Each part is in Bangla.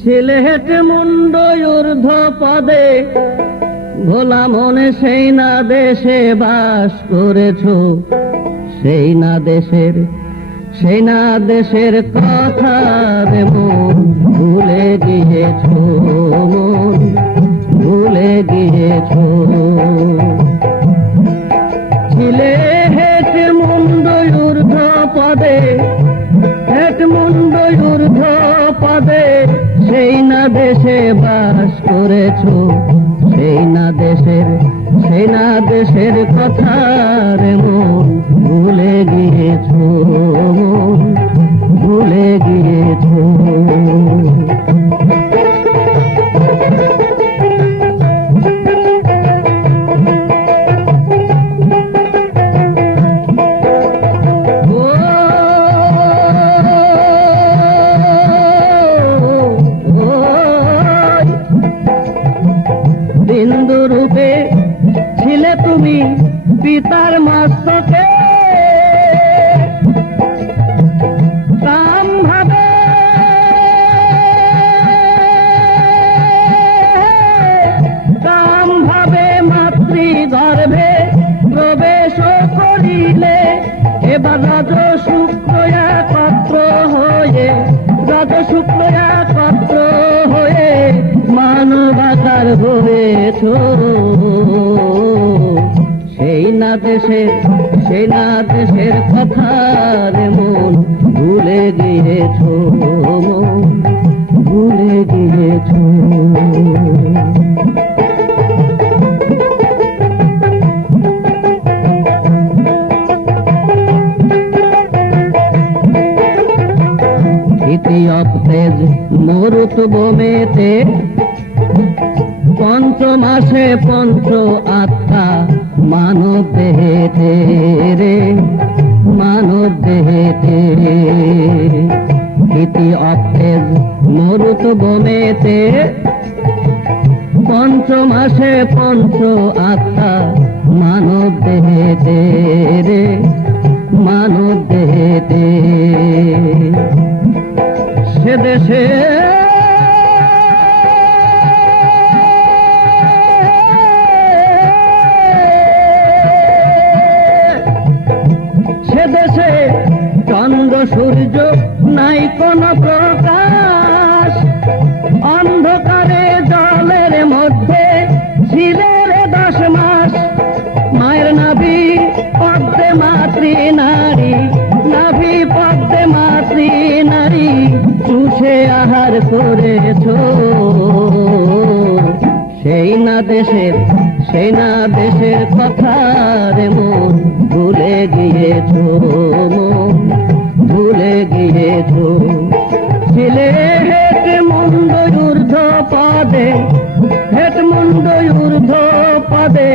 সিলেট মুন্ড ঊর্ধ্ব পদে ভোলা মনে সেই না দেশে বাস করেছ, সেই না দেশের কথা রে মন ভুলে গিয়েছ, মন ভুলে গিয়েছ। সিলেট মুন্ড ঊর্ধ্ব পদে, হেট মুন্ড ঊর্ধ্ব পদে সেই না দেশে বাস করেছ, সেই না দেশের কথা রে মন ভুলে গিয়েছ, মন ভুলে গিয়েছ। বিন্দু রূপে ছিলে তুমি পিতার মস্তকে, কাম ভাবে মাতৃগর্ভে প্রবেশ করিলে, এবার রজ শুক্র একত্র হয়ে মানবাকার হয়েছ। সেই না দেশের কথা রে মন ভুলে গিয়েছ, মন ভুলে গিয়েছ। তেজ মরুত বোমেতে পঞ্চমাসে পঞ্চ আত্মা মানব দেহেতে রে, মানব দেহেতে। ইতি অতেজ মরুত বোমেতে পঞ্চমাসে পঞ্চ আত্মা মানব দেহেতে রে, মানব দেহেতে। সে দেশে চন্দ্র সূর্য নাই কোন প্রকাশ, অন্ধকারে জলের মধ্যে ছিলে 10 মাস। মায়ের নাভি পদ্মে মাতৃ নারী, নাভি পদ্মে মাতৃ নারী চুষে আহার করেছ। সেই না দেশের কথা রে মন ভুলে গিয়েছ, মন ভুলে গিয়েছ। সিলেট মুন্ড ঊর্ধ্ব পদে, হেট মুন্ড ঊর্ধ্ব পদে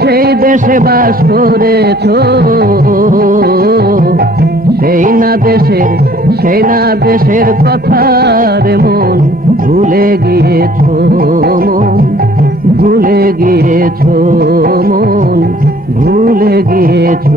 সেই দেশে বাস করেছ। সেই না দেশের কথা রে মন ভুলে গিয়েছ, মন ভুলে গিয়েছ, মন ভুলে গিয়েছ।